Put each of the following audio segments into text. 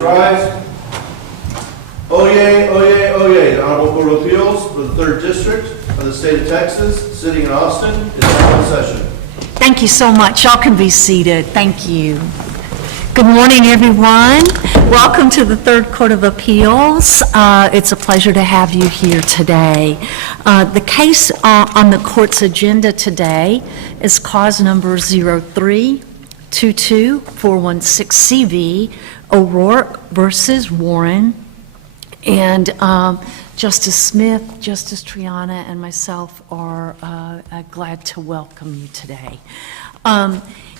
Rise. Oyez, oyez, oyez. The Honorable Court of Appeals for the 3rd District of the State of Texas, sitting in Austin, is now in session. Thank you so much. Y'all can be seated. Thank you. Good morning, everyone. Welcome to the 3rd Court of Appeals. It's a pleasure to have you here today. The case on the court's agenda today is cause number 0322416CV, O'Rourke versus Warren. And Justice Smith, Justice Triana, and myself are glad to welcome you today.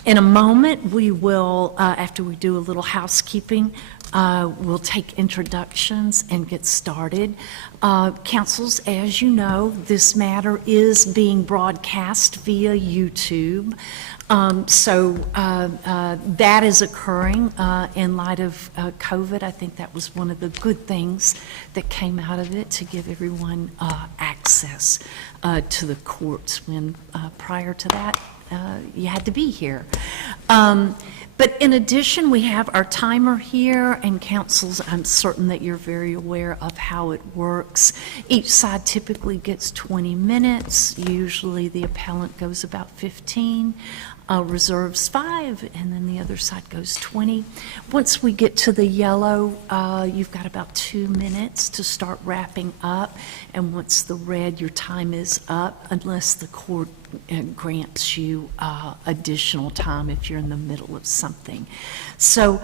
In a moment, we will, after we do a little housekeeping, we'll take introductions and get started. Councils, as you know, this matter is being broadcast via YouTube. So that is occurring in light of COVID. I think that was one of the good things that came out of it, to give everyone access to the courts when prior to that you had to be here. But in addition, we have our timer here, and councils, I'm certain that you're very aware of how it works. Each side typically gets 20 minutes. Usually the appellant goes about 15, reserves 5, and then the other side goes 20. Once we get to the yellow, you've got about 2 minutes to start wrapping up, and once the red, your time is up, unless the court grants you additional time if you're in the middle of something. So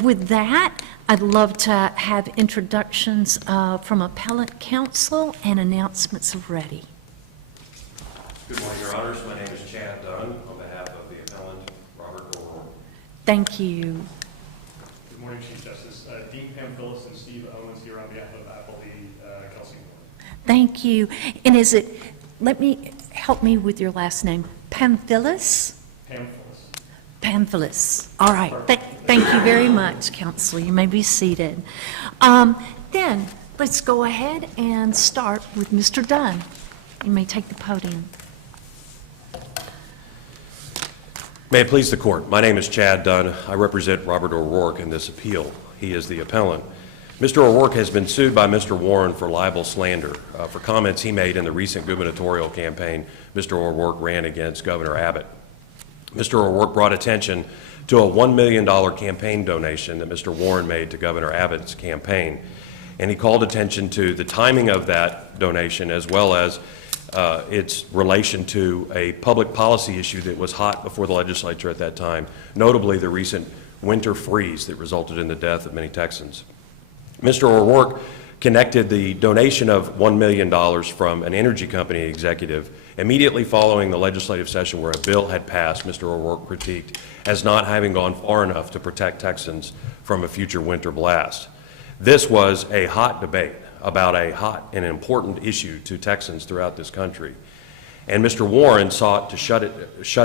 with that, I'd love to have introductions from appellate counsel and announcements of ready. Good morning, Your Honors. My name is Chad Dunn on behalf of the appellant, Robert O'Rourke. Thank you. Good morning, Chief Justice. Dean Pam Phillips and Steve Owens here on behalf of Appellee Kelsey Moore. Thank you. And is it, help me with your last name, Pamphilus? Pamphilus. Pamphilus. All right. Thank you very much, counsel. You may be seated. Then let's go ahead and start with Mr. Dunn. You may take the podium. May it please the court. My name is Chad Dunn. I represent Robert O'Rourke in this appeal. He is the appellant. Mr. O'Rourke has been sued by Mr. Warren for libel slander for comments he made in the recent gubernatorial campaign Mr. O'Rourke ran against Governor Abbott. Mr. O'Rourke brought attention to a $1 million campaign donation that Mr. Warren made to Governor Abbott's campaign, and he called attention to the timing of that donation as well as its relation to a public policy issue that was hot before the legislature at that time, notably the recent winter freeze that resulted in the death of many Texans. Mr. O'Rourke connected the donation of $1 million from an energy company executive immediately following the legislative session where a bill had passed Mr. O'Rourke critiqued as not having gone far enough to protect Texans from a future winter blast. This was a hot debate about a hot and important issue to Texans throughout this country. And Mr. Warren sought to shut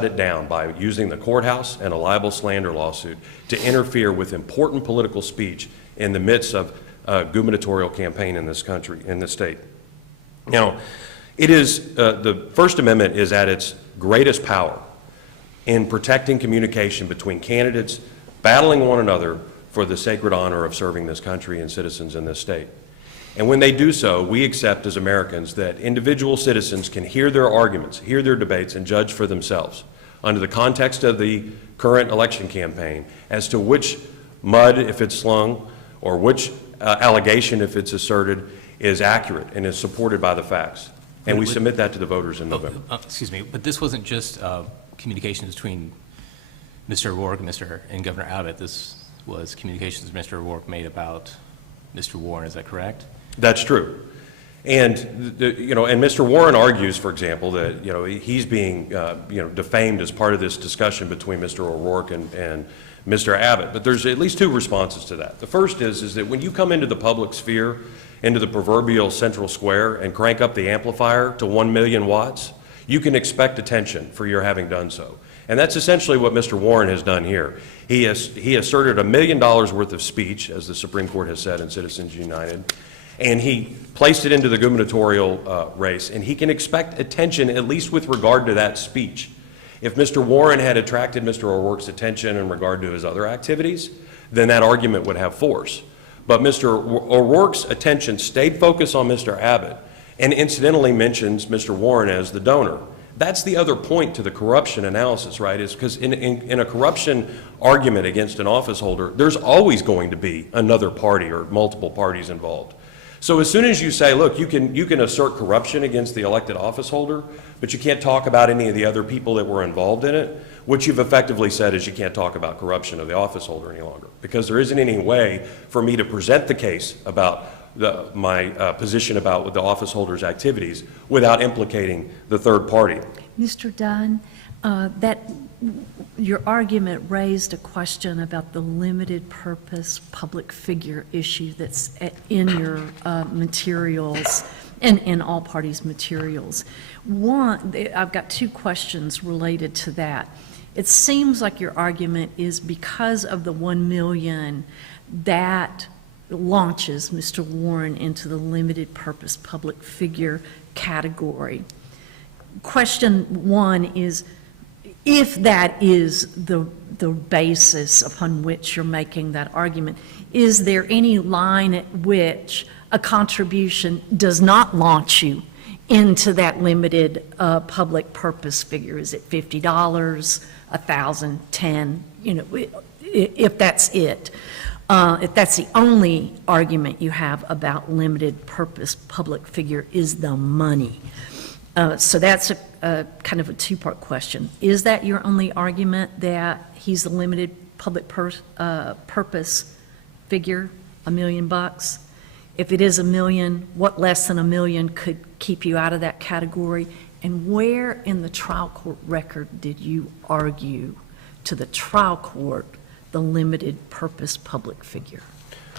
it down by using the courthouse and a libel slander lawsuit to interfere with important political speech in the midst of a gubernatorial campaign in this country, in this state. Now, it is, the First Amendment is at its greatest power in protecting communication between candidates battling one another for the sacred honor of serving this country and citizens in this state. And when they do so, we accept as Americans that individual citizens can hear their arguments, hear their debates, and judge for themselves under the context of the current election campaign as to which mud, if it's slung, or which allegation, if it's asserted, is accurate and is supported by the facts. And we submit that to the voters in November. Excuse me, but this wasn't just communications between Mr. O'Rourke and Governor Abbott. This was communications Mr. O'Rourke made about Mr. Warren. Is that correct? That's true. And and Mr. Warren argues, for example, that he's being defamed as part of this discussion between Mr. O'Rourke and Mr. Abbott. But there's at least 2 responses to that. The first is that when you come into the public sphere, into the proverbial central square, and crank up the amplifier to 1 million watts, you can expect attention for your having done so. And that's essentially what Mr. Warren has done here. He asserted $1 million worth of speech, as the Supreme Court has said in Citizens United, and he placed it into the gubernatorial race, and he can expect attention at least with regard to that speech. If Mr. Warren had attracted Mr. O'Rourke's attention in regard to his other activities, then that argument would have force. But Mr. O'Rourke's attention stayed focused on Mr. Abbott and incidentally mentions Mr. Warren as the donor. That's the other point to the corruption analysis, right, is because in a corruption argument against an office holder, there's always going to be another party or multiple parties involved. So as soon as you say, look, you can assert corruption against the elected office holder, but you can't talk about any of the other people that were involved in it, what you've effectively said is you can't talk about corruption of the office holder any longer, because there isn't any way for me to present the case about my position about the office holder's activities without implicating the third party. Mr. Dunn, your argument raised a question about the limited purpose public figure issue that's in your materials and in all parties' materials. One, I've got two questions related to that. It seems like your argument is because of the $1 million that launches Mr. Warren into the limited purpose public figure category. Question one is, if that is the basis upon which you're making that argument, is there any line at which a contribution does not launch you into that limited public purpose figure? Is it $50, $1,000, $10? You know, if that's it. If that's the only argument you have about limited purpose public figure is the money. So that's a kind of a two-part question. Is that your only argument, that he's a limited public purpose figure, $1 million? If it is $1 million, what less than $1 million could keep you out of that category? And where in the trial court record did you argue to the trial court the limited purpose public figure?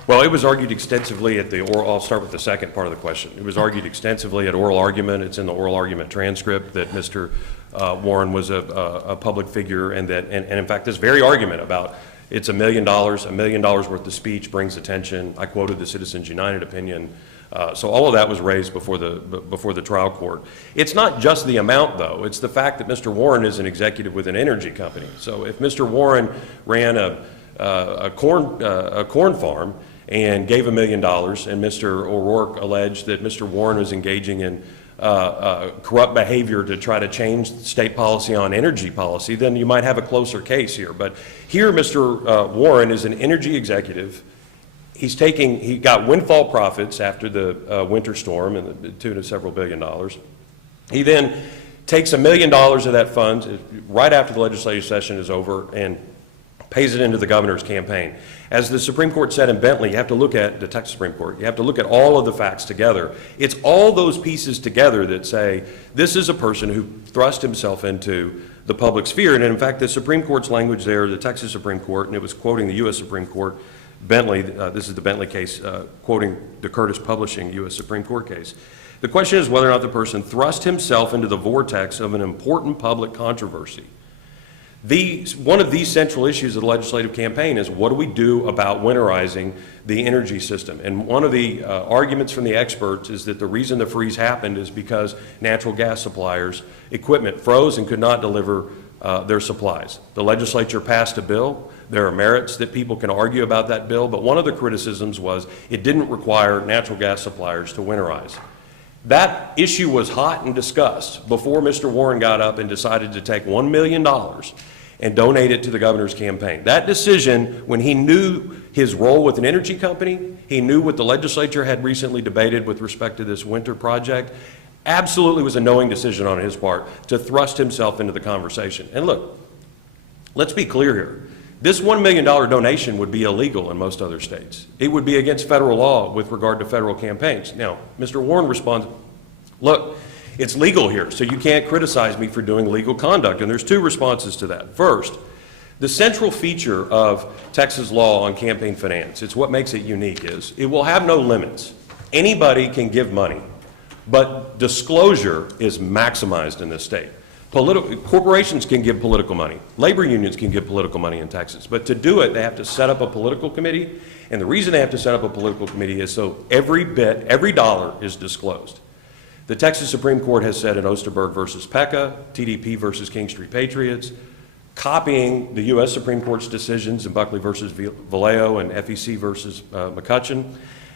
Well, it was argued extensively at the oral. I'll start with the second part of the question. It was argued extensively at oral argument. It's in the oral argument transcript that Mr. Warren was a public figure, and in fact, this very argument about it's $1 million worth of speech brings attention. I quoted the Citizens United opinion. So all of that was raised before the trial court. It's not just the amount, though. It's the fact that Mr. Warren is an executive with an energy company. So if Mr. Warren ran a corn farm and gave $1 million, and Mr. O'Rourke alleged that Mr. Warren was engaging in corrupt behavior to try to change state policy on energy policy, then you might have a closer case here. But here, Mr. Warren is an energy executive. He got windfall profits after the winter storm in the tune of several $billion. He then takes $1 million of that fund right after the legislative session is over and pays it into the governor's campaign. As the Supreme Court said in Bentley, you have to look at the Texas Supreme Court, you have to look at all of the facts together. It's all those pieces together that say this is a person who thrust himself into the public sphere. And in fact, the Supreme Court's language there, the Texas Supreme Court, and it was quoting the U.S. Supreme Court, Bentley, this is the Bentley case, quoting the Curtis Publishing U.S. Supreme Court case. The question is whether or not the person thrust himself into the vortex of an important public controversy. One of these central issues of the legislative campaign is what do we do about winterizing the energy system? And one of the arguments from the experts is that the reason the freeze happened is because natural gas suppliers' equipment froze and could not deliver their supplies. The legislature passed a bill. There are merits that people can argue about that bill, but one of the criticisms was it didn't require natural gas suppliers to winterize. That issue was hot and discussed before Mr. Warren got up and decided to take $1 million and donate it to the governor's campaign. That decision, when he knew his role with an energy company, he knew what the legislature had recently debated with respect to this winter project, absolutely was a knowing decision on his part to thrust himself into the conversation. And look, let's be clear here. This $1 million donation would be illegal in most other states. It would be against federal law with regard to federal campaigns. Now, Mr. Warren responds, look, it's legal here, so you can't criticize me for doing legal conduct. And there's two responses to that. First, the central feature of Texas law on campaign finance, it's what makes it unique, is it will have no limits. Anybody can give money, but disclosure is maximized in this state. Corporations can give political money. Labor unions can give political money in Texas. But to do it, they have to set up a political committee. And the reason they have to set up a political committee is so every dollar is disclosed. The Texas Supreme Court has said in Osterberg versus Pecca, TDP versus King Street Patriots, copying the U.S. Supreme Court's decisions in Buckley versus Vallejo and FEC versus McCutcheon,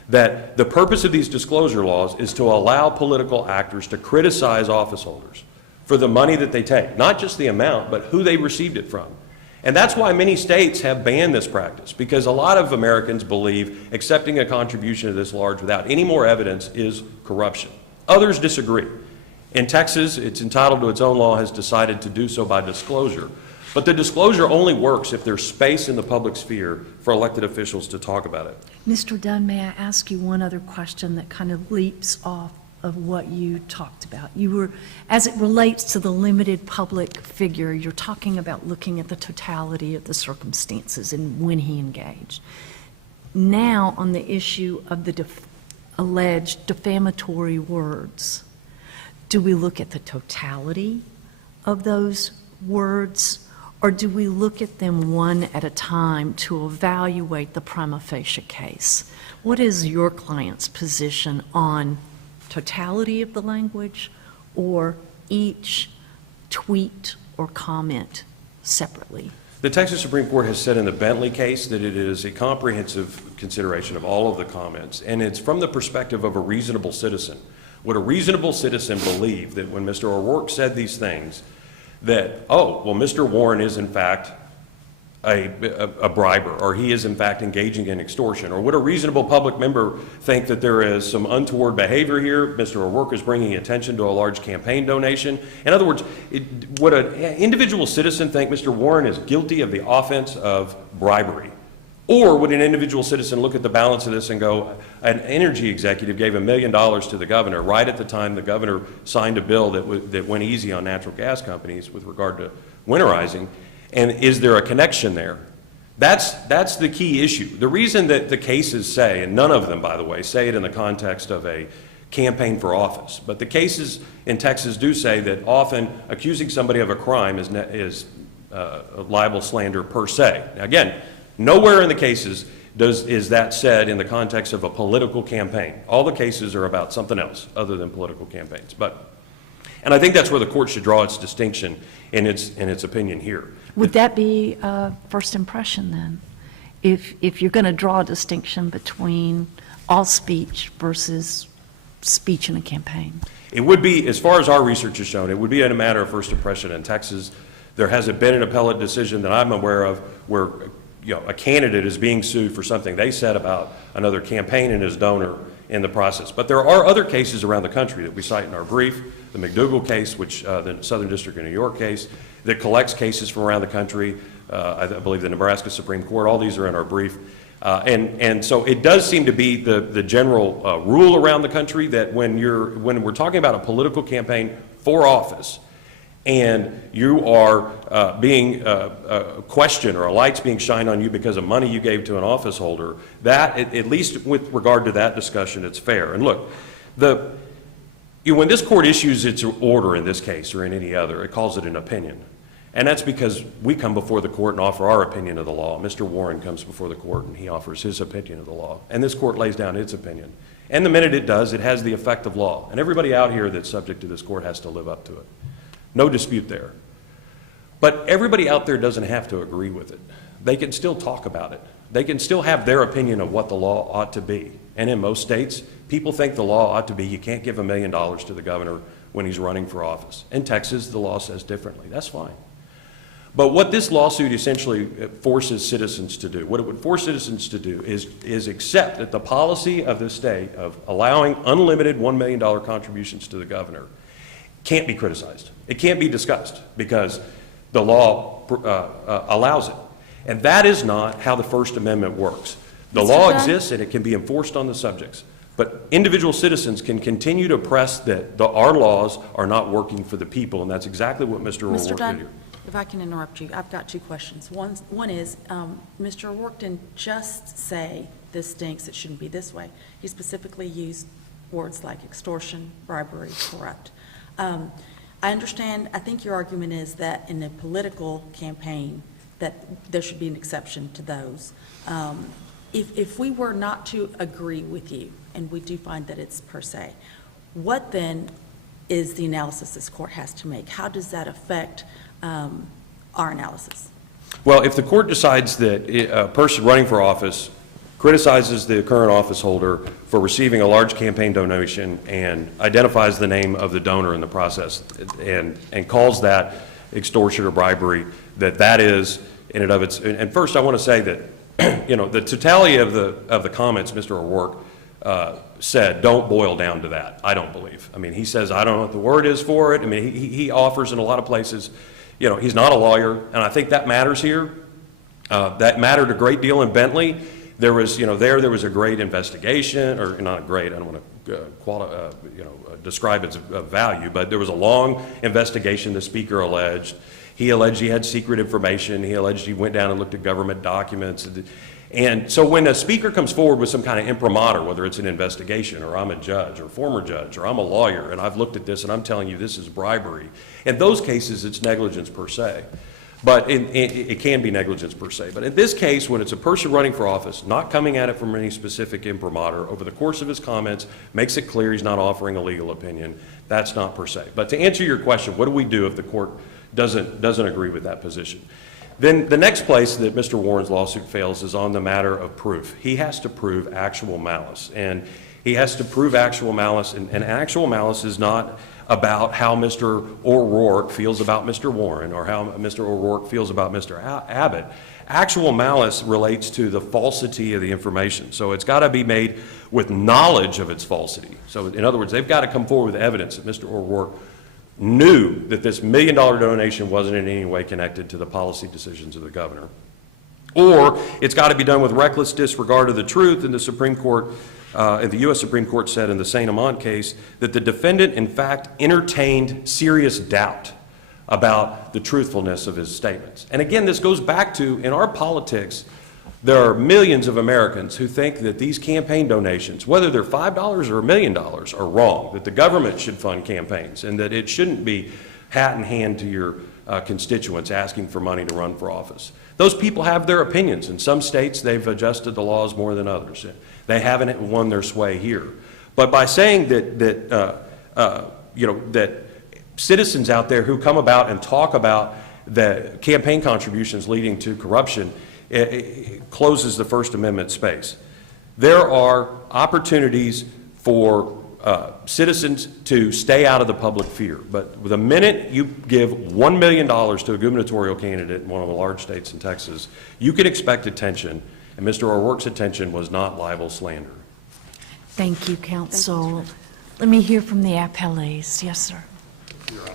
that the purpose of these disclosure laws is to allow political actors to criticize office holders for the money that they take, not just the amount, but who they received it from. And that's why many states have banned this practice, because a lot of Americans believe accepting a contribution of this large without any more evidence is corruption. Others disagree. In Texas, it's entitled to its own law, has decided to do so by disclosure. But the disclosure only works if there's space in the public sphere for elected officials to talk about it. Mr. Dunn, may I ask you one other question that kind of leaps off of what you talked about? You were, as it relates to the limited public figure, you're talking about looking at the totality of the circumstances and when he engaged. Now, on the issue of the alleged defamatory words, do we look at the totality of those words, or do we look at them one at a time to evaluate the prima facie case? What is your client's position on totality of the language or each tweet or comment separately? The Texas Supreme Court has said in the Bentley case that it is a comprehensive consideration of all of the comments, and it's from the perspective of a reasonable citizen. Would a reasonable citizen believe that when Mr. O'Rourke said these things, that, oh, well, Mr. Warren is in fact a briber, or he is in fact engaging in extortion? Or would a reasonable public member think that there is some untoward behavior here? Mr. O'Rourke is bringing attention to a large campaign donation. In other words, would an individual citizen think Mr. Warren is guilty of the offense of bribery? Or would an individual citizen look at the balance of this and go, an energy executive gave $1 million to the governor right at the time the governor signed a bill that went easy on natural gas companies with regard to winterizing, and is there a connection there? That's the key issue. The reason that the cases say, and none of them, by the way, say it in the context of a campaign for office, but the cases in Texas do say that often accusing somebody of a crime is libel slander per se. Now, again, nowhere in the cases is that said in the context of a political campaign. All the cases are about something else other than political campaigns. And I think that's where the court should draw its distinction in its opinion here. Would that be first impression then? If you're going to draw a distinction between all speech versus speech in a campaign? It would be, as far as our research has shown, it would be a matter of first impression in Texas. There hasn't been an appellate decision that I'm aware of where a candidate is being sued for something they said about another campaign and his donor in the process. But there are other cases around the country that we cite in our brief, the McDougal case, which the Southern District of New York case, that collects cases from around the country. I believe the Nebraska Supreme Court, all these are in our brief. And so it does seem to be the general rule around the country that when we're talking about a political campaign for office, and you are being questioned, or a light's being shined on you because of money you gave to an office holder, that, at least with regard to that discussion, it's fair. And look, when this court issues its order in this case or in any other, it calls it an opinion. And that's because we come before the court and offer our opinion of the law. Mr. Warren comes before the court and he offers his opinion of the law. And this court lays down its opinion. And the minute it does, it has the effect of law. And everybody out here that's subject to this court has to live up to it. No dispute there. But everybody out there doesn't have to agree with it. They can still talk about it. They can still have their opinion of what the law ought to be. And in most states, people think the law ought to be you can't give $1 million to the governor when he's running for office. In Texas, the law says differently. That's fine. But what this lawsuit essentially forces citizens to do, what it would force citizens to do is accept that the policy of the state of allowing unlimited $1 million contributions to the governor can't be criticized. It can't be discussed because the law allows it. And that is not how the First Amendment works. The law exists and it can be enforced on the subjects. But individual citizens can continue to press that our laws are not working for the people, and that's exactly what Mr. O'Rourke did here. If I can interrupt you, I've got two questions. One is, Mr. O'Rourke didn't just say this stinks, it shouldn't be this way. He specifically used words like extortion, bribery, corrupt. I understand, I think your argument is that in a political campaign that there should be an exception to those. If we were not to agree with you, and we do find that it's per se, what then is the analysis this court has to make? How does that affect our analysis. Well, if the court decides that a person running for office criticizes the current office holder for receiving a large campaign donation and identifies the name of the donor in the process and calls that extortion or bribery, that is in and of its, and first I want to say that, you know, the totality of the comments Mr. O'Rourke said don't boil down to that, I don't believe. I mean, he says, I don't know what the word is for it. I mean, he offers in a lot of places, you know, he's not a lawyer, and I think that matters here. That mattered a great deal in Bentley. There was, you know, there was a great investigation, or not great, I don't want to describe its value, but there was a long investigation the speaker alleged. He alleged he had secret information. He alleged he went down and looked at government documents. And so when a speaker comes forward with some kind of imprimatur, whether it's an investigation, or I'm a judge, or former judge, or I'm a lawyer, and I've looked at this and I'm telling you this is bribery, in those cases it's negligence per se. But it can be negligence per se. But in this case, when it's a person running for office, not coming at it from any specific imprimatur, over the course of his comments, makes it clear he's not offering a legal opinion, that's not per se. But to answer your question, what do we do if the court doesn't agree with that position? Then the next place that Mr. Warren's lawsuit fails is on the matter of proof. He has to prove actual malice. And he has to prove actual malice, and actual malice is not about how Mr. O'Rourke feels about Mr. Warren or how Mr. O'Rourke feels about Mr. Abbott. Actual malice relates to the falsity of the information. So it's got to be made with knowledge of its falsity. So in other words, they've got to come forward with evidence that Mr. O'Rourke knew that this $1 million donation wasn't in any way connected to the policy decisions of the governor. Or it's got to be done with reckless disregard of the truth, and the Supreme Court and the U.S. Supreme Court said in the St. Amant case that the defendant, in fact, entertained serious doubt about the truthfulness of his statements. And again, this goes back to, in our politics, there are millions of Americans who think that these campaign donations, whether they're $5 or $1 million, are wrong, that the government should fund campaigns, and that it shouldn't be hat in hand to your constituents asking for money to run for office. Those people have their opinions. In some states, they've adjusted the laws more than others. They haven't won their sway here. But by saying that citizens out there who come about and talk about the campaign contributions leading to corruption, it closes the First Amendment space. There are opportunities for citizens to stay out of the public sphere. But the minute you give $1 million to a gubernatorial candidate in one of the large states in Texas, you can expect attention, and Mr. O'Rourke's attention was not libel slander. Thank you, counsel. Let me hear from the appellees. Yes, sir. Your Honor.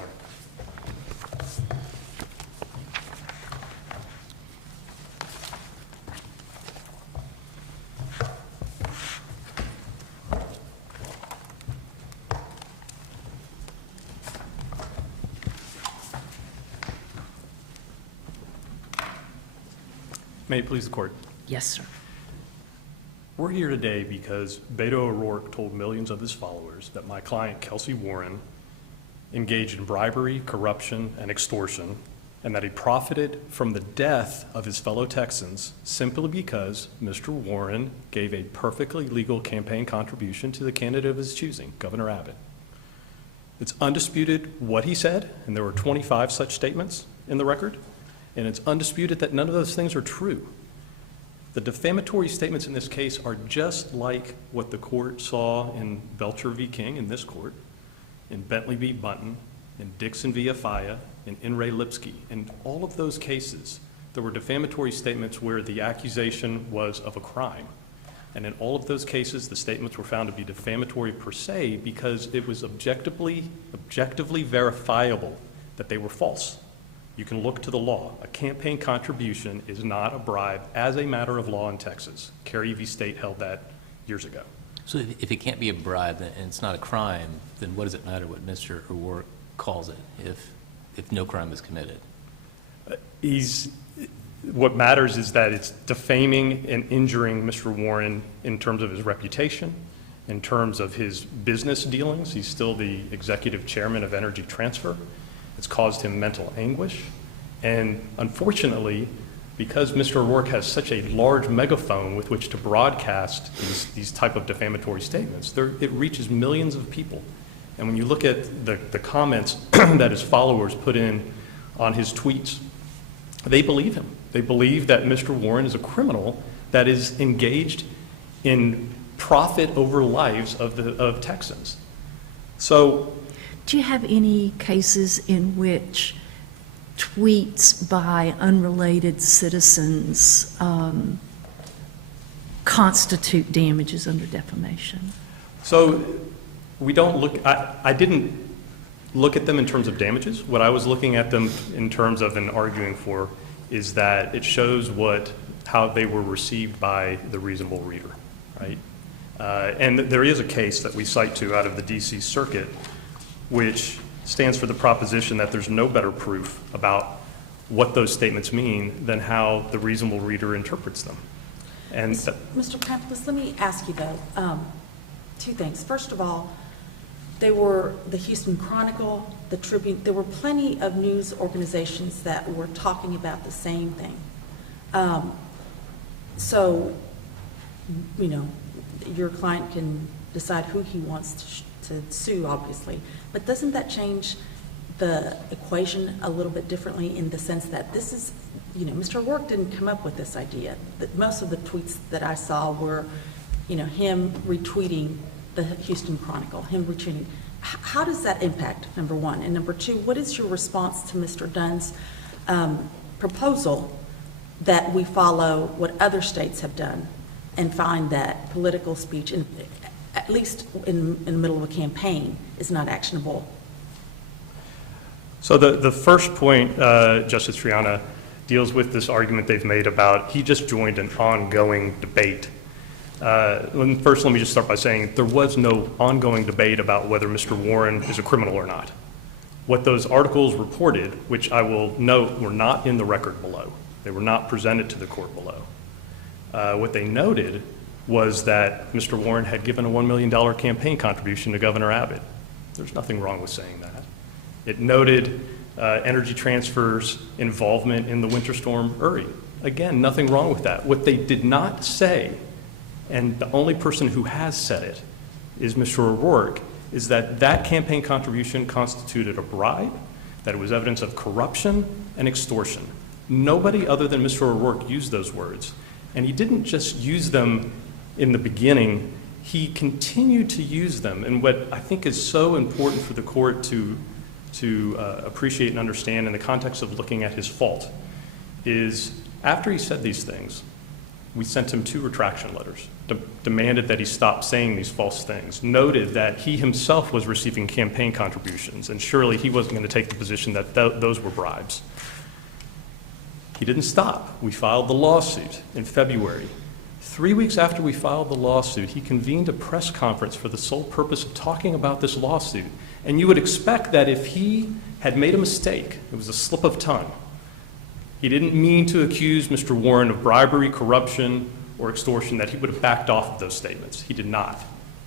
May it please the court. Yes, sir. We're here today because Beto O'Rourke told millions of his followers that my client, Kelsey Warren, engaged in bribery, corruption, and extortion, and that he profited from the death of his fellow Texans simply because Mr. Warren gave a perfectly legal campaign contribution to the candidate of his choosing, Governor Abbott. It's undisputed what he said, and there were 25 such statements in the record, and it's undisputed that none of those things are true. The defamatory statements in this case are just like what the court saw in Belcher v. King in this court, in Bentley v. Bunton, in Dixon v. Afaya, in Ray Lipsky. In all of those cases, there were defamatory statements where the accusation was of a crime. And in all of those cases, the statements were found to be defamatory per se because it was objectively verifiable that they were false. You can look to the law. A campaign contribution is not a bribe as a matter of law in Texas. Carey v. State held that years ago. So if it can't be a bribe and it's not a crime, then what does it matter what Mr. O'Rourke calls it if no crime is committed? What matters is that it's defaming and injuring Mr. Warren in terms of his reputation, in terms of his business dealings. He's still the executive chairman of Energy Transfer. It's caused him mental anguish. And unfortunately, because Mr. O'Rourke has such a large megaphone with which to broadcast these type of defamatory statements, it reaches millions of people. And when you look at the comments that his followers put in on his tweets, They believe him. They believe that Mr. Warren is a criminal that is engaged in profit over lives of Texans. So, Do you have any cases in which tweets by unrelated citizens constitute damages under defamation? so we don't look, I didn't look at them in terms of damages. What I was looking at them in terms of and arguing for is that it shows how they were received by the reasonable reader, right? And there is a case that we cite to out of the DC Circuit, which stands for the proposition that there's no better proof about what those statements mean than how the reasonable reader interprets them. And Mr. Krampus, let me ask you though, two things. First of all, they were the Houston Chronicle, the Tribune, there were plenty of news organizations that were talking about the same thing. So, you know, your client can decide who he wants to sue, obviously, but doesn't that change the equation a little bit differently in the sense that this is, you know, Mr. O'Rourke didn't come up with this idea. That most of the tweets that I saw were, you know, him retweeting the Houston Chronicle, him retweeting. How does that impact, number one? And number two, what is your response to Mr. Dunn's proposal that we follow what other states have done and find that political speech, at least in the middle of a campaign, is not actionable? so the first point, Justice Triana, deals with this argument they've made about he just joined an ongoing debate. First, let me just start by saying there was no ongoing debate about whether Mr. Warren is a criminal or not. What those articles reported, which I will note were not in the record below, they were not presented to the court below. What they noted was that Mr. Warren had given a $1 million campaign contribution to Governor Abbott. There's nothing wrong with saying that. It noted Energy Transfer's involvement in the Winter Storm Uri. Again, nothing wrong with that. What they did not say, and the only person who has said it is Mr. O'Rourke, is that that campaign contribution constituted a bribe, that it was evidence of corruption and extortion. Nobody other than Mr. O'Rourke used those words. And he didn't just use them in the beginning, he continued to use them. And what I think is so important for the court to appreciate and understand in the context of looking at his fault is after he said these things, we sent him 2 retraction letters, demanded that he stop saying these false things, noted that he himself was receiving campaign contributions, and surely he wasn't going to take the position that those were bribes. He didn't stop. We filed the lawsuit in February. 3 weeks after we filed the lawsuit, he convened a press conference for the sole purpose of talking about this lawsuit. And you would expect that if he had made a mistake, it was a slip of tongue, he didn't mean to accuse Mr. Warren of bribery, corruption, or extortion, that he would have backed off of those statements. He did not.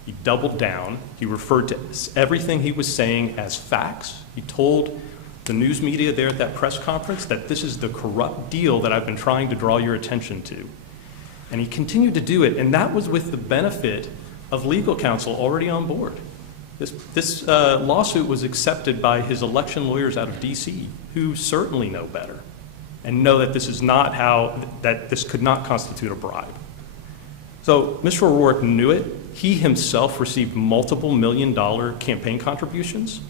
He doubled down. He referred to everything he was saying as facts. He told the news media there at that press conference that this is the corrupt deal that I've been trying to draw your attention to. And he continued to do it, and that was with the benefit of legal counsel already on board. This lawsuit was accepted by his election lawyers out of D.C., who certainly know better and know that this is not that this could not constitute a bribe. So Mr. O'Rourke knew it. He himself received multiple $1 million campaign contributions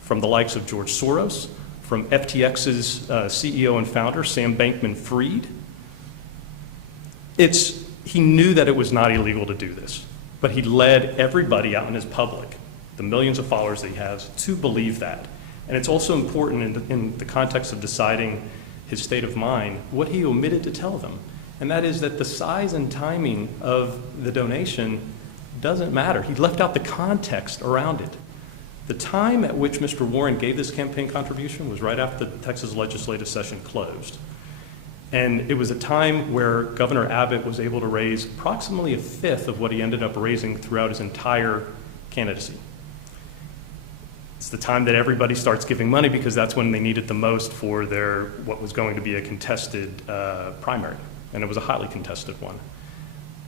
from the likes of George Soros, from FTX's CEO and founder, Sam Bankman-Fried. He knew that it was not illegal to do this, but he led everybody out in his public, the millions of followers that he has, to believe that. And it's also important in the context of deciding his state of mind, what he omitted to tell them. And that is that the size and timing of the donation doesn't matter. He left out the context around it. The time at which Mr. Warren gave this campaign contribution was right after the Texas legislative session closed. And it was a time where Governor Abbott was able to raise approximately 1/5 of what he ended up raising throughout his entire candidacy. It's the time that everybody starts giving money because that's when they need it the most for what was going to be a contested primary, and it was a highly contested one.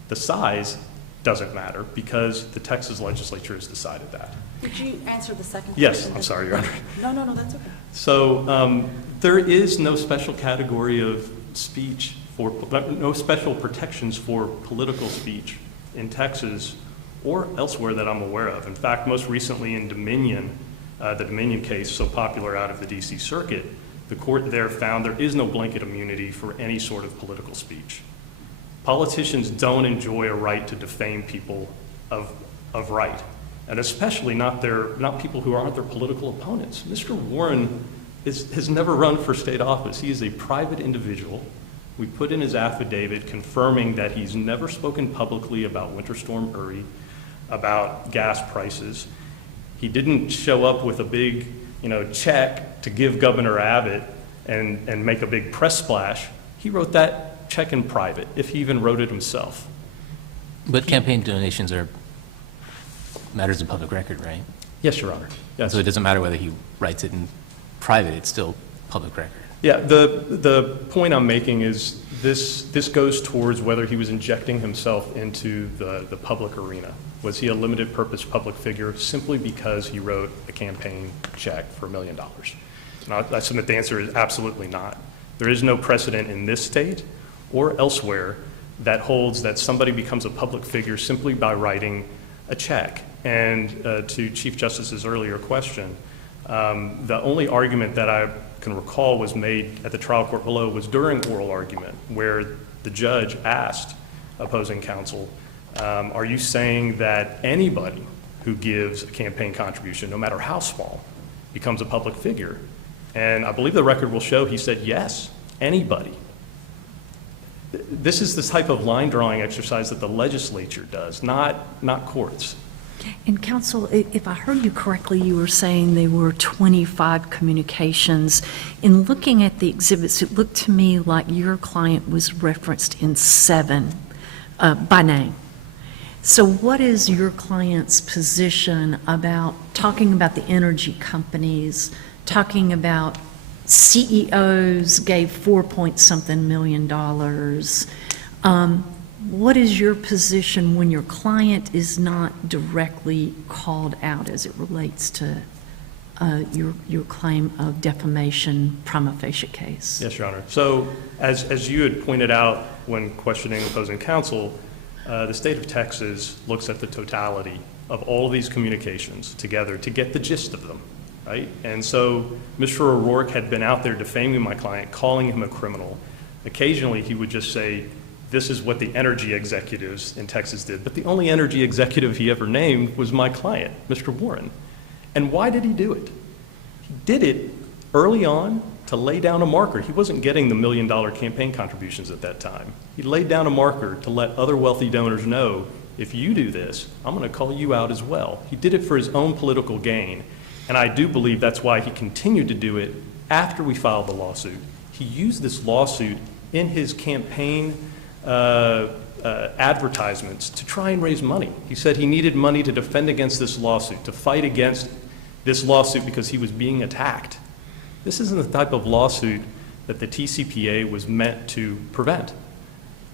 The size doesn't matter because the Texas legislature has decided that. Would you answer the second question? Yes, I'm sorry, Your Honor. No, that's okay. So there is no special category of speech no special protections for political speech in Texas or elsewhere that I'm aware of. In fact, most recently in Dominion, the Dominion case so popular out of the DC Circuit, the court there found there is no blanket immunity for any sort of political speech. Politicians don't enjoy a right to defame people of right, and especially not people who aren't their political opponents. Mr. Warren has never run for state office. He is a private individual. We put in his affidavit confirming that he's never spoken publicly about Winter Storm Uri, about gas prices. He didn't show up with a big, check to give Governor Abbott and make a big press splash. He wrote that check in private, if he even wrote it himself. But campaign donations are matters of public record, right? Yes, Your Honor. Yes. So it doesn't matter whether he writes it in private, it's still public record. Yeah, the point I'm making is this goes towards whether he was injecting himself into the public arena. Was he a limited purpose public figure simply because he wrote a campaign check for $1 million? And I submit the answer is absolutely not. There is no precedent in this state or elsewhere that holds that somebody becomes a public figure simply by writing a check. And to Chief Justice's earlier question, the only argument that I can recall was made at the trial court below was during oral argument, where the judge asked opposing counsel, are you saying that anybody who gives a campaign contribution, no matter how small, becomes a public figure? And I believe the record will show he said, yes, anybody. This is the type of line drawing exercise that the legislature does, not courts. And counsel, if I heard you correctly, you were saying there were 25 communications. In looking at the exhibits, it looked to me like your client was referenced in 7 by name. So what is your client's position about talking about the energy companies, talking about CEOs gave $4-point-something million? What is your position when your client is not directly called out as it relates to your claim of defamation prima facie case? Yes, Your Honor. So as you had pointed out when questioning opposing counsel, the state of Texas looks at the totality of all of these communications together to get the gist of them, right? And so Mr. O'Rourke had been out there defaming my client, calling him a criminal. Occasionally he would just say, this is what the energy executives in Texas did. But the only energy executive he ever named was my client, Mr. Warren. And why did he do it? He did it early on to lay down a marker. He wasn't getting the $1 million campaign contributions at that time. He laid down a marker to let other wealthy donors know, if you do this, I'm going to call you out as well. He did it for his own political gain. And I do believe that's why he continued to do it after we filed the lawsuit. He used this lawsuit in his campaign advertisements to try and raise money. He said he needed money to defend against this lawsuit, to fight against this lawsuit because he was being attacked. This isn't the type of lawsuit that the TCPA was meant to prevent.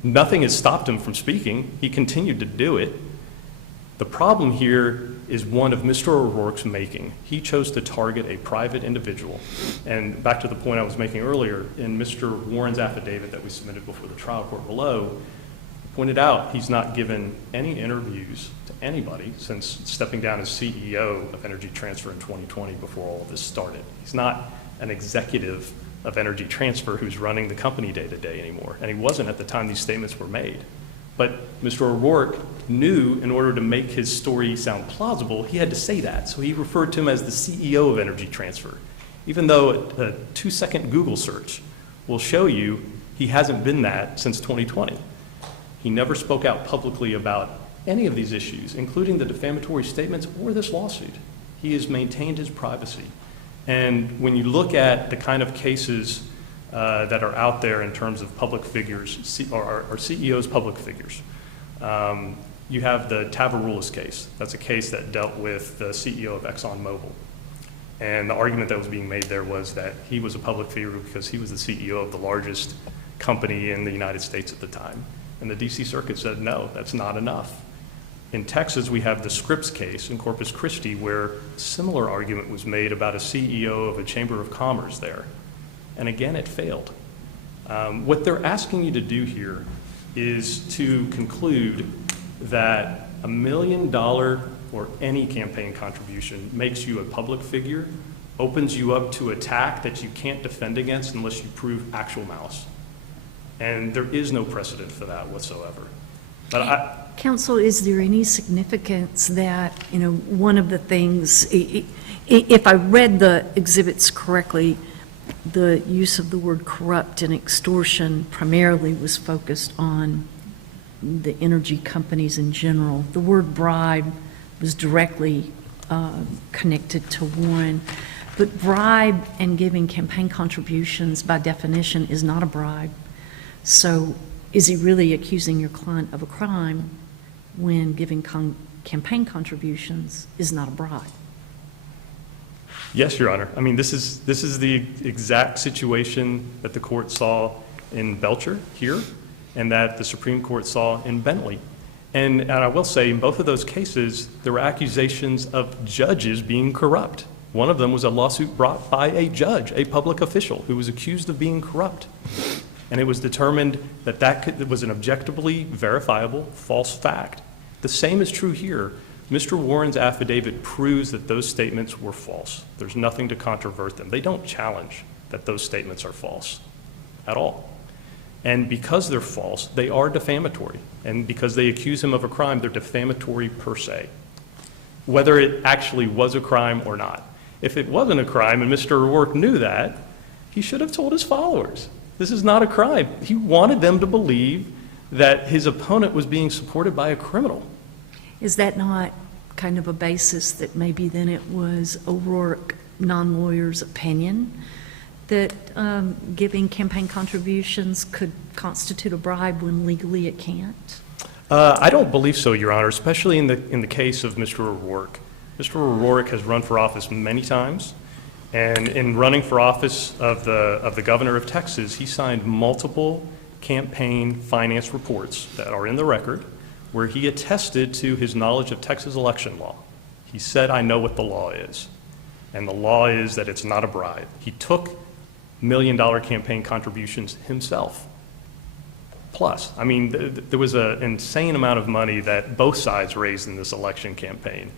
Nothing has stopped him from speaking. He continued to do it. The problem here is one of Mr. O'Rourke's making. He chose to target a private individual. And back to the point I was making earlier, in Mr. Warren's affidavit that we submitted before the trial court below, pointed out he's not given any interviews to anybody since stepping down as CEO of Energy Transfer in 2020 before all of this started. He's not an executive of Energy Transfer who's running the company day to day anymore. And he wasn't at the time these statements were made. But Mr. O'Rourke knew in order to make his story sound plausible, he had to say that. So he referred to him as the CEO of Energy Transfer, even though a 2-second Google search will show you he hasn't been that since 2020. He never spoke out publicly about any of these issues, including the defamatory statements or this lawsuit. He has maintained his privacy. And when you look at the kind of cases that are out there in terms of public figures, or CEOs public figures. You have the Tavaroulas case. That's a case that dealt with the CEO of ExxonMobil. And the argument that was being made there was that he was a public figure because he was the CEO of the largest company in the United States at the time. And the DC Circuit said, no, that's not enough. In Texas, we have the Scripps case in Corpus Christi where similar argument was made about a CEO of a chamber of commerce there. And again, it failed. What they're asking you to do here is to conclude that $1 million or any campaign contribution makes you a public figure, opens you up to attack that you can't defend against unless you prove actual malice. And there is no precedent for that whatsoever. But Counsel, is there any significance that, one of the things, if I read the exhibits correctly, the use of the word corrupt and extortion primarily was focused on the energy companies in general. The word bribe was directly connected to Warren. But bribe and giving campaign contributions, by definition, is not a bribe. So is he really accusing your client of a crime when giving campaign contributions is not a bribe? yes, Your Honor. I mean, this is the exact situation that the court saw in Belcher here and that the Supreme Court saw in Bentley. And I will say, in both of those cases, there were accusations of judges being corrupt. One of them was a lawsuit brought by a judge, a public official, who was accused of being corrupt. And it was determined that that was an objectively verifiable false fact. The same is true here. Mr. Warren's affidavit proves that those statements were false. There's nothing to controvert them. They don't challenge that those statements are false at all. And because they're false, they are defamatory. And because they accuse him of a crime, they're defamatory per se, whether it actually was a crime or not. If it wasn't a crime and Mr. O'Rourke knew that, he should have told his followers, this is not a crime. He wanted them to believe that his opponent was being supported by a criminal. Is that not kind of a basis that maybe then it was O'Rourke, non-lawyer's opinion, that giving campaign contributions could constitute a bribe when legally it can't? I don't believe so, Your Honor, especially in the case of Mr. O'Rourke. Mr. O'Rourke has run for office many times, and in running for office of the governor of Texas, he signed multiple campaign finance reports that are in the record where he attested to his knowledge of Texas election law. He said, I know what the law is, and the law is that it's not a bribe. He took $1 million campaign contributions himself. Plus, I mean, there was an insane amount of money that both sides raised in this election campaign.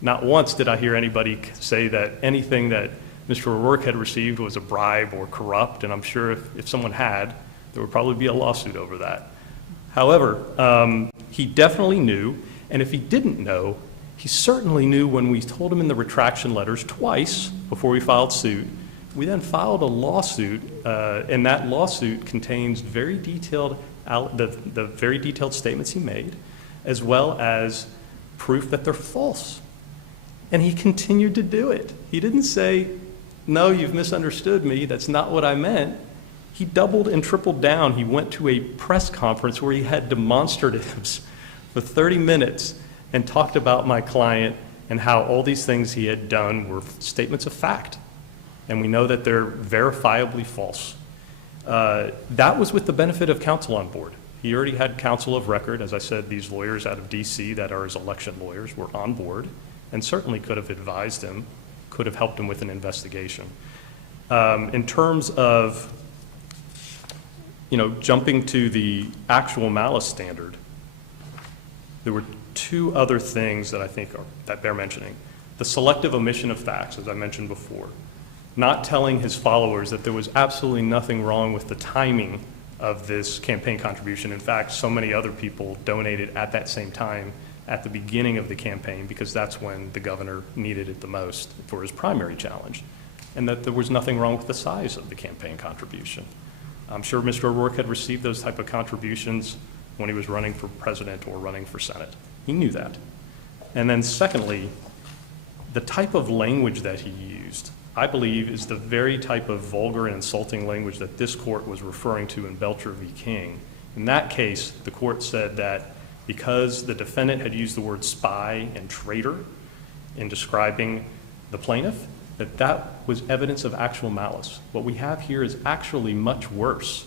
Not once did I hear anybody say that anything that Mr. O'Rourke had received was a bribe or corrupt, and I'm sure if someone had, there would probably be a lawsuit over that. However, he definitely knew, and if he didn't know, he certainly knew when we told him in the retraction letters twice before we filed suit. We then filed a lawsuit, and that lawsuit contains very detailed, the very detailed statements he made, as well as proof that they're false. And he continued to do it. He didn't say, no, you've misunderstood me, that's not what I meant. He doubled and tripled down. He went to a press conference where he had demonstratives for 30 minutes and talked about my client and how all these things he had done were statements of fact. And we know that they're verifiably false. That was with the benefit of counsel on board. He already had counsel of record. As I said, these lawyers out of D.C. that are his election lawyers were on board and certainly could have advised him, could have helped him with an investigation. In terms of, jumping to the actual malice standard, there were two other things that I think that bear mentioning. The selective omission of facts, as I mentioned before. Not telling his followers that there was absolutely nothing wrong with the timing of this campaign contribution. In fact, so many other people donated at that same time at the beginning of the campaign because that's when the governor needed it the most for his primary challenge, and that there was nothing wrong with the size of the campaign contribution. I'm sure Mr. O'Rourke had received those type of contributions when he was running for president or running for Senate. He knew that. And then secondly, the type of language that he used, I believe, is the very type of vulgar and insulting language that this court was referring to in Belcher v. King. In that case, the court said that because the defendant had used the word spy and traitor in describing the plaintiff, that was evidence of actual malice. What we have here is actually much worse.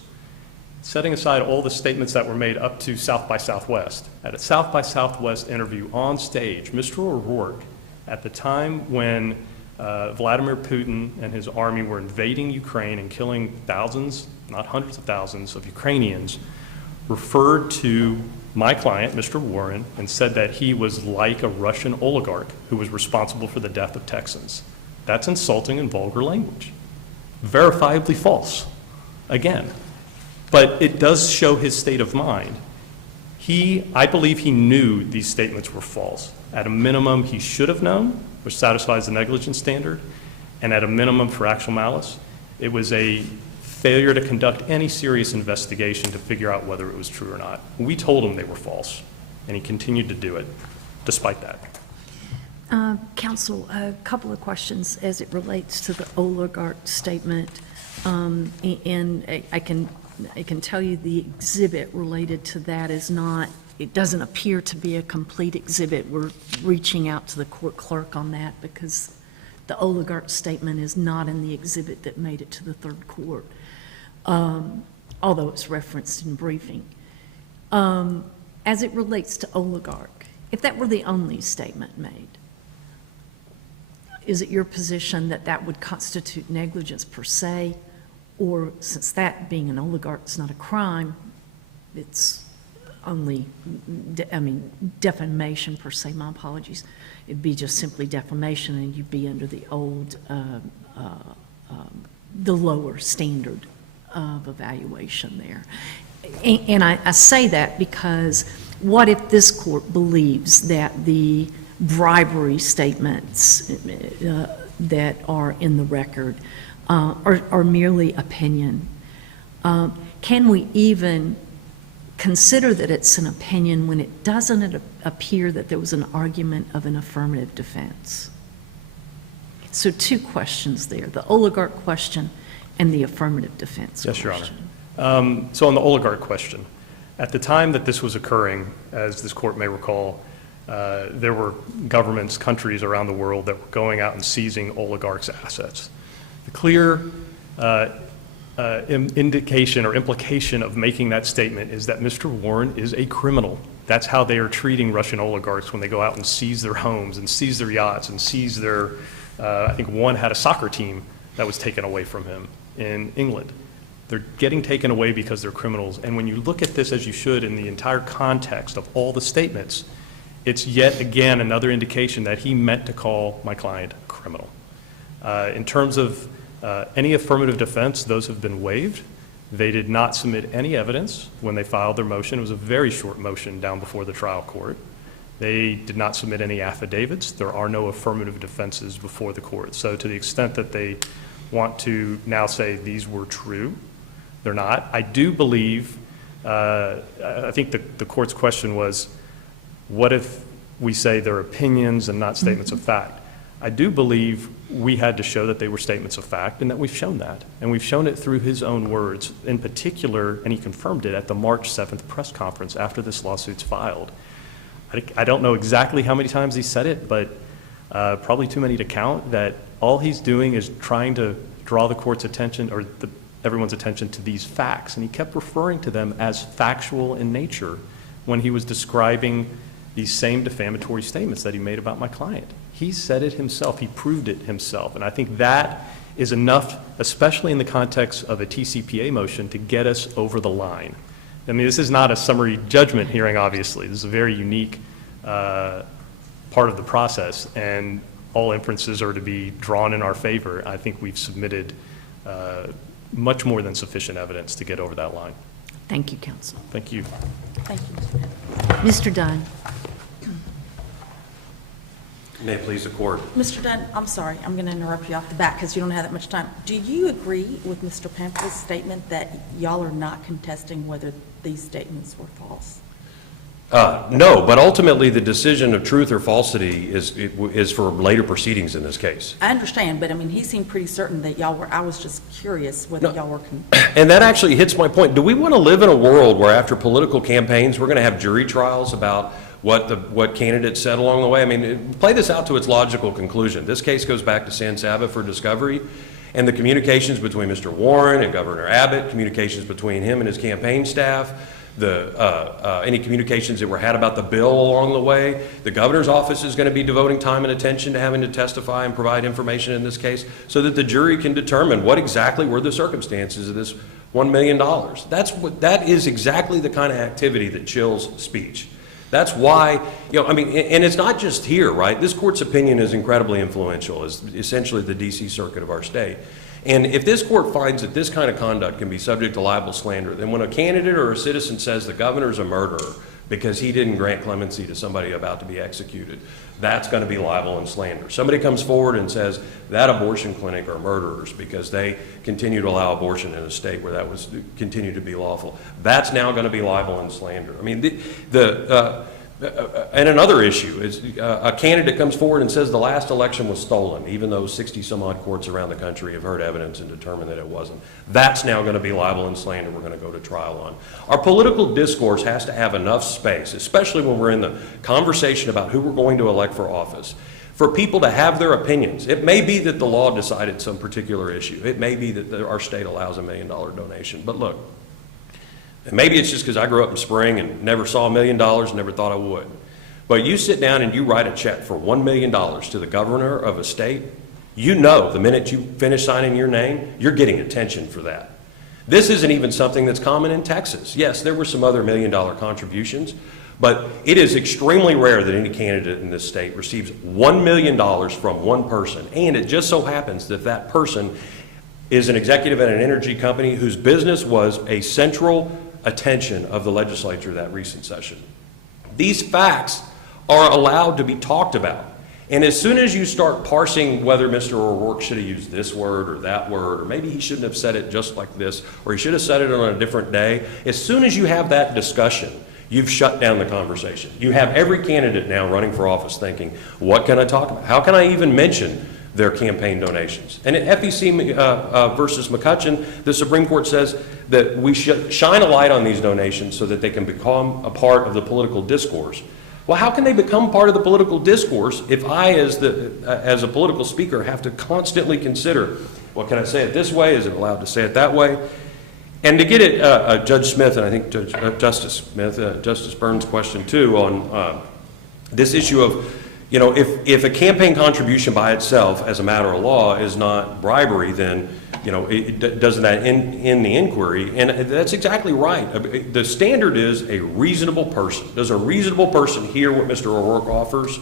setting aside all the statements that were made up to South by Southwest, at a South by Southwest interview on stage, Mr. O'Rourke, at the time when Vladimir Putin and his army were invading Ukraine and killing thousands, not hundreds of thousands, of Ukrainians, referred to my client, Mr. Warren, and said that he was like a Russian oligarch who was responsible for the death of Texans. That's insulting and vulgar language. Verifiably false, again. But it does show his state of mind. I believe he knew these statements were false. At a minimum, he should have known, which satisfies the negligence standard, and at a minimum for actual malice, it was a failure to conduct any serious investigation to figure out whether it was true or not. We told him they were false, and he continued to do it despite that. Counsel, a couple of questions as it relates to the oligarch statement. And I can tell you the exhibit related to that is not, it doesn't appear to be a complete exhibit. We're reaching out to the court clerk on that because the oligarch statement is not in the exhibit that made it to the third court, although it's referenced in briefing. As it relates to oligarch, if that were the only statement made, is it your position that that would constitute negligence per se? Or since that being an oligarch is not a crime, it's only, defamation per se, my apologies. It'd be just simply defamation and you'd be under the old, the lower standard of evaluation there. And I say that because what if this court believes that the bribery statements that are in the record are merely opinion? Can we even consider that it's an opinion when it doesn't appear that there was an argument of an affirmative defense? So two questions there, the oligarch question and the affirmative defense question. Yes, Your Honor. So on the oligarch question, at the time that this was occurring, as this court may recall, there were governments, countries around the world that were going out and seizing oligarchs' assets. The clear indication or implication of making that statement is that Mr. Warren is a criminal. That's how they are treating Russian oligarchs when they go out and seize their homes and seize their yachts and seize their, I think one had a soccer team that was taken away from him in England. They're getting taken away because they're criminals. And when you look at this, as you should, in the entire context of all the statements, it's yet again another indication that he meant to call my client a criminal. In terms of any affirmative defense, those have been waived. They did not submit any evidence when they filed their motion. It was a very short motion down before the trial court. They did not submit any affidavits. There are no affirmative defenses before the court. So to the extent that they want to now say these were true, they're not. I do believe, I think the court's question was, what if we say they're opinions and not statements of fact? I do believe we had to show that they were statements of fact and that we've shown that. And we've shown it through his own words. In particular, and he confirmed it at the March 7th press conference after this lawsuit's filed. I don't know exactly how many times he said it, but probably too many to count, that all he's doing is trying to draw the court's attention or everyone's attention to these facts. And he kept referring to them as factual in nature when he was describing these same defamatory statements that he made about my client. He said it himself. He proved it himself. And I think that is enough, especially in the context of a TCPA motion, to get us over the line. I mean, this is not a summary judgment hearing, obviously. This is a very unique part of the process, and all inferences are to be drawn in our favor. I think we've submitted much more than sufficient evidence to get over that line. Thank you, counsel. Thank you. Thank you, Mr. Mr. Penn. Dunn. May it please the court. Mr. Dunn, I'm sorry, I'm going to interrupt you off the bat because you don't have that much time. Do you agree with Mr. Pamphlet's statement that y'all are not contesting whether these statements were false? No, but ultimately the decision of truth or falsity is for later proceedings in this case. I understand, but I mean, he seemed pretty certain that y'all were, I was just curious whether y'all were. And that actually hits my point. Do we want to live in a world where after political campaigns, we're going to have jury trials about what candidates said along the way? I mean, play this out to its logical conclusion. This case goes back to San Saba for discovery, And the communications between Mr. Warren and Governor Abbott, communications between him and his campaign staff, any communications that were had about the bill along the way. The governor's office is going to be devoting time and attention to having to testify and provide information in this case so that the jury can determine what exactly were the circumstances of this $1 million. That is exactly the kind of activity that chills speech. That's why, I mean, and it's not just here, right? This court's opinion is incredibly influential, is essentially the DC Circuit of our state. And if this court finds that this kind of conduct can be subject to libel slander, then when a candidate or a citizen says the governor's a murderer because he didn't grant clemency to somebody about to be executed, that's going to be libel and slander. Somebody comes forward and says that abortion clinic are murderers because they continue to allow abortion in a state where that was continued to be lawful. That's now going to be libel and slander. I mean, and another issue is a candidate comes forward and says the last election was stolen, even though 60-some-odd courts around the country have heard evidence and determined that it wasn't. That's now going to be libel and slander we're going to go to trial on. Our political discourse has to have enough space, especially when we're in the conversation about who we're going to elect for office, for people to have their opinions. It may be that the law decided some particular issue. It may be that our state allows a $1 million donation. But look, and maybe it's just because I grew up in Spring and never saw $1 million and never thought I would. But you sit down and you write a check for $1 million to the governor of a state, you know the minute you finish signing your name, you're getting attention for that. This isn't even something that's common in Texas. Yes, there were some other $1 million contributions, but it is extremely rare that any candidate in this state receives $1 million from one person. And it just so happens that that person is an executive at an energy company whose business was a central attention of the legislature that recent session. These facts are allowed to be talked about. And as soon as you start parsing whether Mr. O'Rourke should have used this word or that word, or maybe he shouldn't have said it just like this, or he should have said it on a different day, as soon as you have that discussion, you've shut down the conversation. You have every candidate now running for office thinking, what can I talk about? How can I even mention their campaign donations? And at FEC versus McCutcheon, the Supreme Court says that we should shine a light on these donations so that they can become a part of the political discourse. Well, how can they become part of the political discourse if I, as a political speaker, have to constantly consider, well, can I say it this way? Is it allowed to say it that way? And to get at Judge Smith, and I think Justice Smith, Justice Burns' question too, on this issue of, if a campaign contribution by itself as a matter of law is not bribery, then, doesn't that end the inquiry? And that's exactly right. The standard is a reasonable person. Does a reasonable person hear what Mr. O'Rourke offers?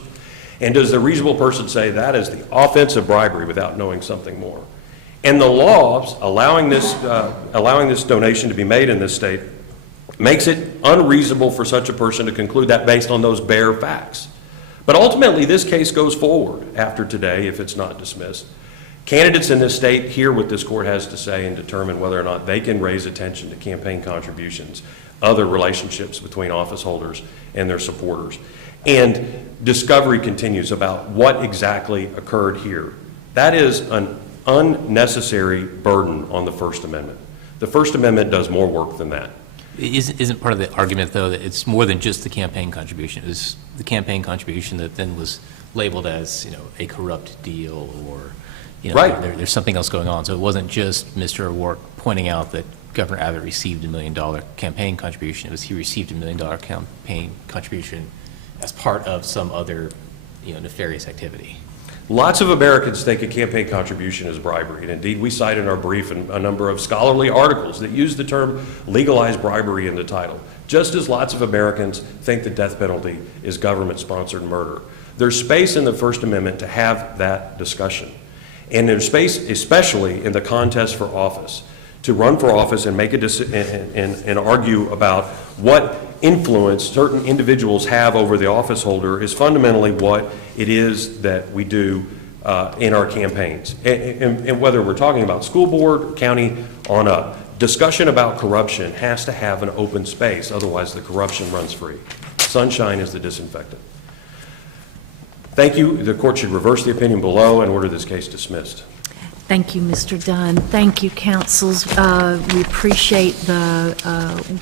And does the reasonable person say that is the offense of bribery without knowing something more? And the laws allowing this donation to be made in this state makes it unreasonable for such a person to conclude that based on those bare facts. But ultimately, this case goes forward after today if it's not dismissed. Candidates in this state hear what this court has to say and determine whether or not they can raise attention to campaign contributions, other relationships between office holders and their supporters. And discovery continues about what exactly occurred here. That is an unnecessary burden on the First Amendment. The First Amendment does more work than that. Isn't part of the argument, though, that it's more than just the campaign contribution? It was the campaign contribution that then was labeled as, a corrupt deal, or, Right. there's something else going on. So it wasn't just Mr. O'Rourke pointing out that Governor Abbott received $1 million campaign contribution. It was he received $1 million campaign contribution as part of some other, nefarious activity. Lots of Americans think a campaign contribution is bribery, and indeed we cite in our brief a number of scholarly articles that use the term legalized bribery in the title, just as lots of Americans think the death penalty is government-sponsored murder. There's space in the First Amendment to have that discussion, and there's space especially in the contest for office, to run for office and make and argue about what influence certain individuals have over the office holder is fundamentally what it is that we do in our campaigns. And whether we're talking about school board, county, on up, discussion about corruption has to have an open space, otherwise the corruption runs free. Sunshine is the disinfectant. Thank you. The court should reverse the opinion below and order this case dismissed. Thank you, Mr. Dunn. Thank you, counsels. We appreciate the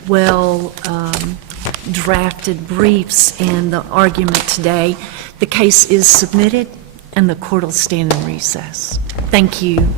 well-drafted briefs and the argument today. The case is submitted, and the court will stand in recess. Thank you.